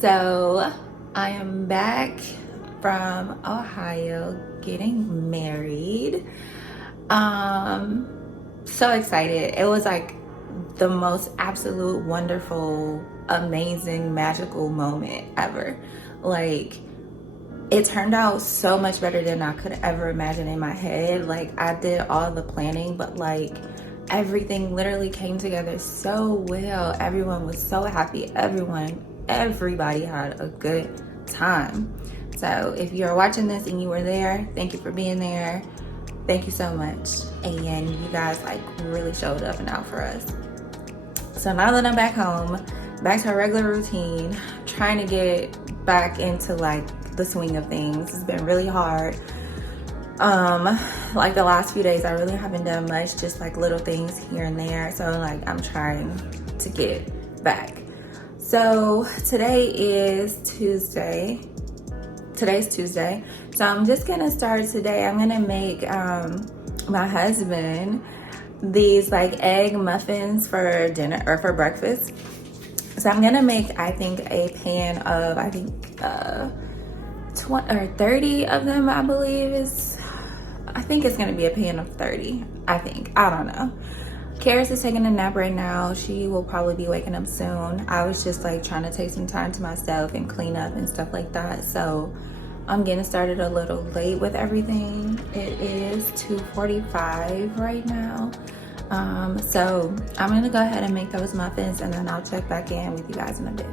So I am back from Ohio getting married. So excited. It was like the most absolute wonderful, amazing, magical moment ever. Like, it turned out so much better than I could ever imagine in my head. Like, I did all the planning, but like everything literally came together so well. Everyone was so happy. Everybody had a good time. So if you're watching this and you were there, thank you for being there. Thank you so much. And you guys like really showed up and out for us. So now that I'm back home, back to our regular routine, trying to get back into like the swing of things. It's been really hard. Like the last few days I really haven't done much, just like little things here and there. So like I'm trying to get back. So today is Tuesday. Today's Tuesday. So I'm just gonna start today. I'm gonna make my husband these like egg muffins for dinner or for breakfast. So I'm gonna make, I think, a pan of 20 or 30 of them, I believe I think it's gonna be a pan of 30. I don't know. Karis is taking a nap right now. She will probably be waking up soon. I was just like trying to take some time to myself and clean up and stuff like that. So I'm getting started a little late with everything. It is 2:45 right now. So I'm gonna go ahead and make those muffins and then I'll check back in with you guys in a bit.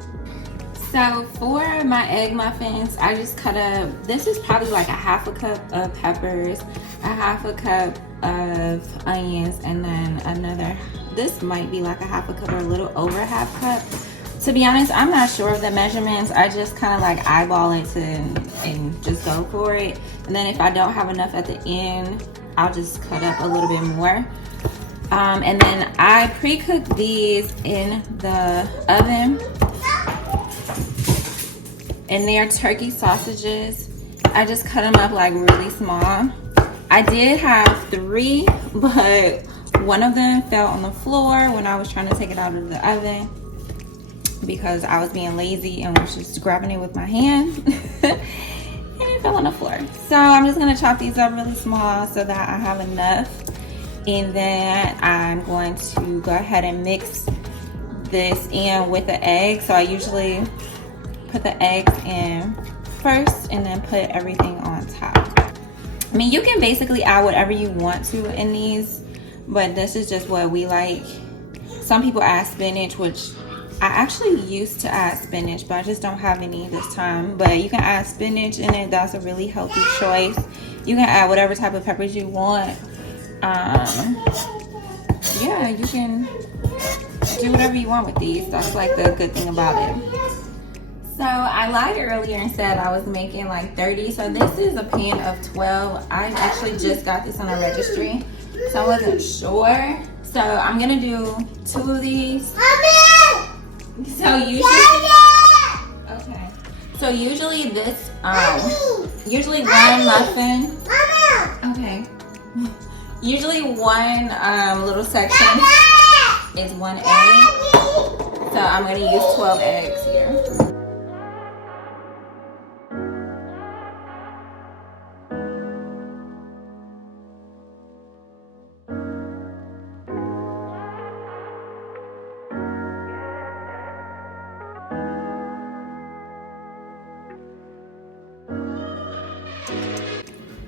So for my egg muffins, I just cut up, this is probably like a half a cup of peppers, a half a cup of onions, and then another, this might be like a half a cup or a little over half cup. To be honest, I'm not sure of the measurements. I just kind of like eyeball it and just go for it. And then if I don't have enough at the end, I'll just cut up a little bit more. And then I pre-cooked these in the oven. And they're turkey sausages. I just cut them up like really small. I did have 3, but one of them fell on the floor when I was trying to take it out of the oven because I was being lazy and was just grabbing it with my hand. And it fell on the floor. So I'm just gonna chop these up really small so that I have enough. And then I'm going to go ahead and mix this in with the egg. So I usually put the eggs in first and then put everything on top. I mean, you can basically add whatever you want to in these, but this is just what we like. Some people add spinach, which I actually used to add spinach, but I just don't have any this time. But you can add spinach in it. That's a really healthy choice. You can add whatever type of peppers you want. Yeah, you can do whatever you want with these. That's like the good thing about it. So I lied earlier and said I was making like 30. So this is a pan of 12. I actually just got this on a registry, so I wasn't sure. So I'm gonna do 2 of these. So usually this usually one muffin. Okay. Usually one little section is 1 egg. So I'm gonna use 12 eggs here.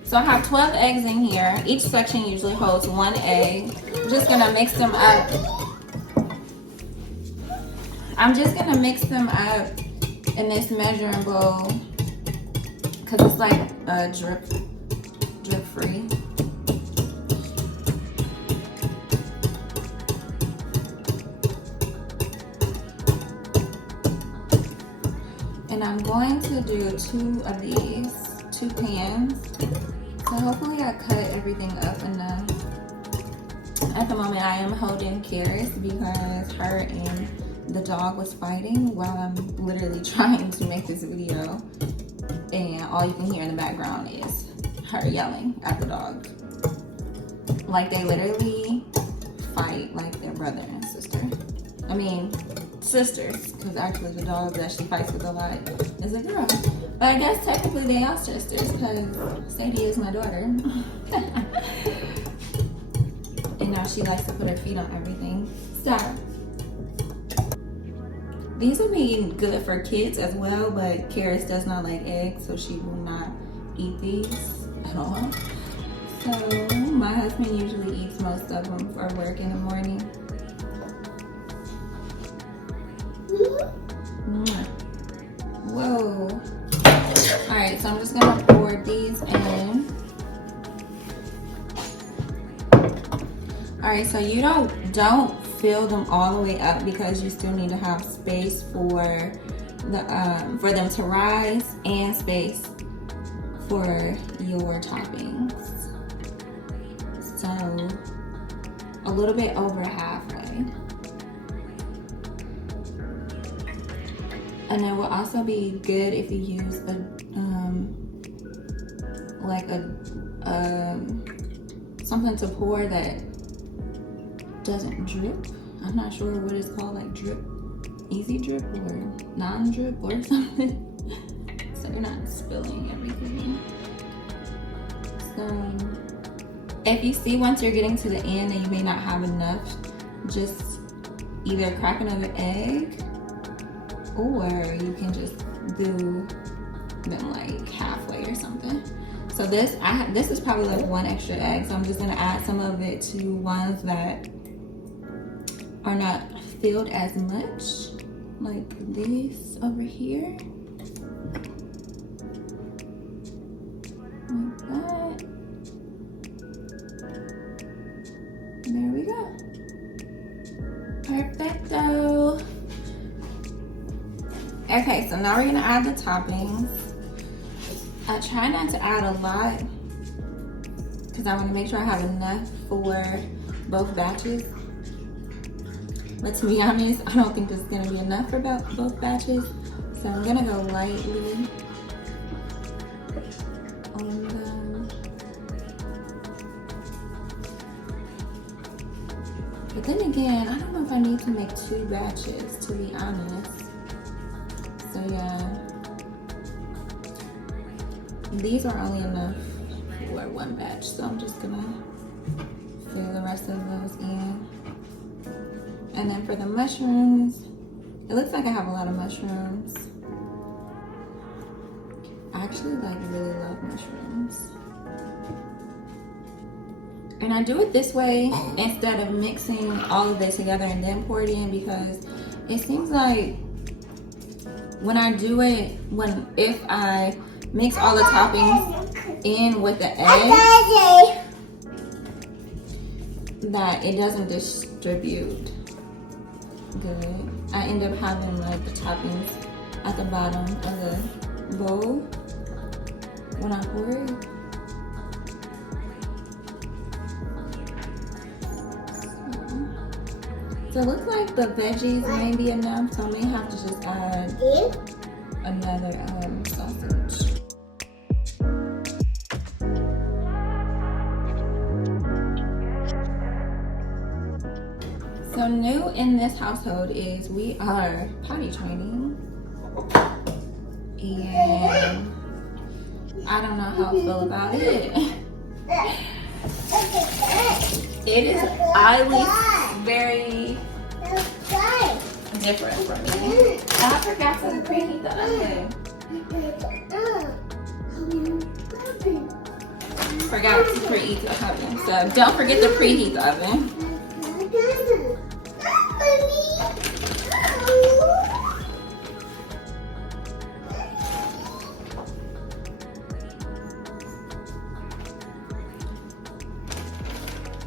So I have 12 eggs in here. Each section usually holds 1 egg. I'm just gonna mix them up. I'm just gonna mix them up in this measuring bowl because it's like drip free. And I'm going to do 2 of these, 2 pans. So hopefully I cut everything up enough. At the moment I am holding Karis because her and the dog was fighting while I'm literally trying to make this video. And all you can hear in the background is her yelling at the dog. Like they literally fight like their brother and sister. I mean, sisters, because actually the dog that she fights with a lot is a girl. But I guess technically they are sisters, because Sadie is my daughter. And now she likes to put her feet on everything. So these will be good for kids as well, but Karis does not like eggs, so she will not eat these at all. So my husband usually eats most of them for work in the morning. Whoa. Alright, so I'm just gonna pour these in. Alright, so you don't fill them all the way up because you still need to have space for them to rise and space for your toppings. So a little bit over halfway. And it will also be good if you use something to pour that doesn't drip. I'm not sure what it's called, like drip, easy drip or non-drip or something. So you're not spilling everything. So if you see once you're getting to the end and you may not have enough, just either crack another egg, or you can just do them like halfway or something. So this is probably like one extra egg, so I'm just gonna add some of it to ones that are not filled as much, like these over here, like that. There we go. Perfecto. Okay, so now we're gonna add the toppings. I try not to add a lot because I want to make sure I have enough for both batches. But to be honest, I don't think this is gonna be enough for both batches. So I'm gonna go lightly on them. But then again, I don't know if I need to make 2 batches, to be honest. So yeah, these are only enough for 1 batch, so I'm just gonna fill the rest of those in. And then for the mushrooms, it looks like I have a lot of mushrooms. I actually really love mushrooms. And I do it this way instead of mixing all of this together and then pour it in, because it seems like when I do it, if I mix all the toppings in with the egg, that it doesn't distribute good. I end up having like the toppings at the bottom of the bowl when I pour it. So it looks like the veggies may be enough, so I may have to just add another sausage. So new in this household is we are potty training, and I don't know how I feel about it. It is highly very different for me. I forgot to preheat the oven. Forgot to preheat the oven. So don't forget to preheat the oven.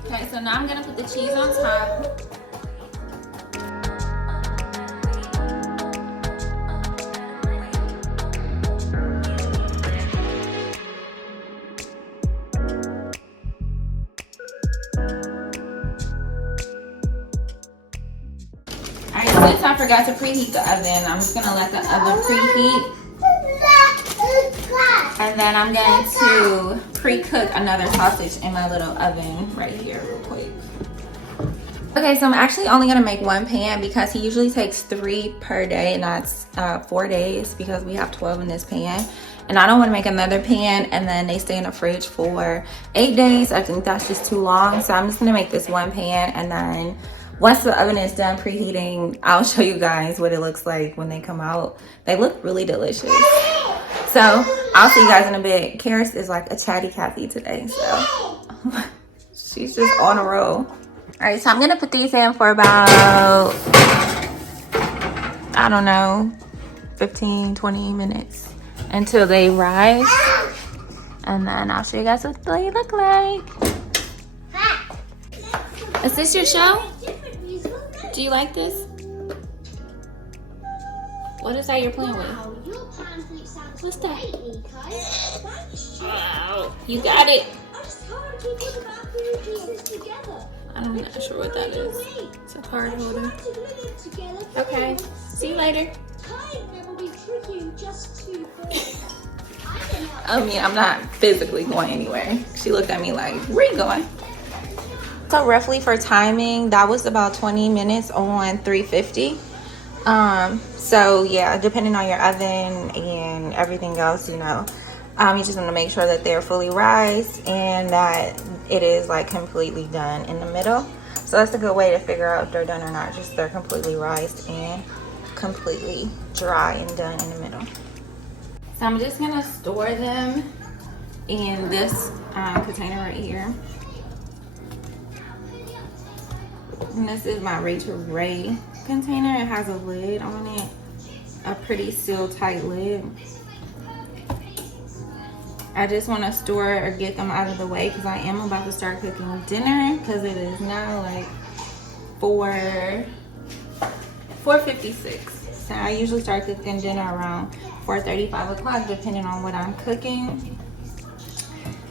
Okay, so now I'm gonna put the cheese on top. Since I forgot to preheat the oven, I'm just gonna let the oven preheat. And then I'm going to pre-cook another sausage in my little oven right here real quick. Okay, so I'm actually only gonna make one pan because he usually takes 3 per day, and that's 4 days because we have 12 in this pan. And I don't want to make another pan and then they stay in the fridge for 8 days. I think that's just too long. So I'm just gonna make this one pan, and then once the oven is done preheating, I'll show you guys what it looks like when they come out. They look really delicious. So I'll see you guys in a bit. Karis is like a chatty Cathy today, so she's just on a roll. All right, so I'm gonna put these in for about, I don't know, 15, 20 minutes until they rise. And then I'll show you guys what they look like. Is this your show? Do you like this? What is that you're playing with? What's that? Wow, you got it. I'm not sure what that is. It's a card holder. Okay, see you later. I mean, I'm not physically going anywhere. She looked at me like, where you going? So roughly for timing, that was about 20 minutes on 350. So yeah, depending on your oven and everything else, you know, you just want to make sure that they're fully rised and that it is like completely done in the middle. So that's a good way to figure out if they're done or not. Just they're completely rised and completely dry and done in the middle. So I'm just gonna store them in this container right here. And this is my Rachel Ray container. It has a lid on it, a pretty seal tight lid. I just want to store or get them out of the way because I am about to start cooking dinner because it is now like 4:56. So I usually start cooking dinner around 4:30, 5 o'clock, depending on what I'm cooking.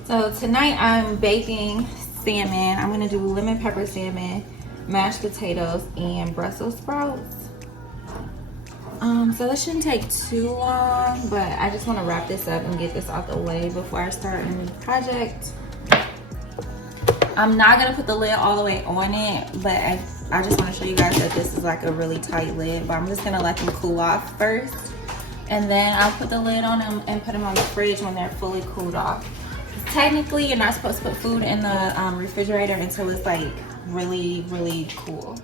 So tonight I'm baking salmon. I'm gonna do lemon pepper salmon, mashed potatoes, and Brussels sprouts. So this shouldn't take too long, but I just want to wrap this up and get this out the way before I start a new project. I'm not gonna put the lid all the way on it, but I just want to show you guys that this is like a really tight lid. But I'm just gonna let them cool off first, and then I'll put the lid on them and put them on the fridge when they're fully cooled off. Technically, you're not supposed to put food in the refrigerator until it's like really, really cool.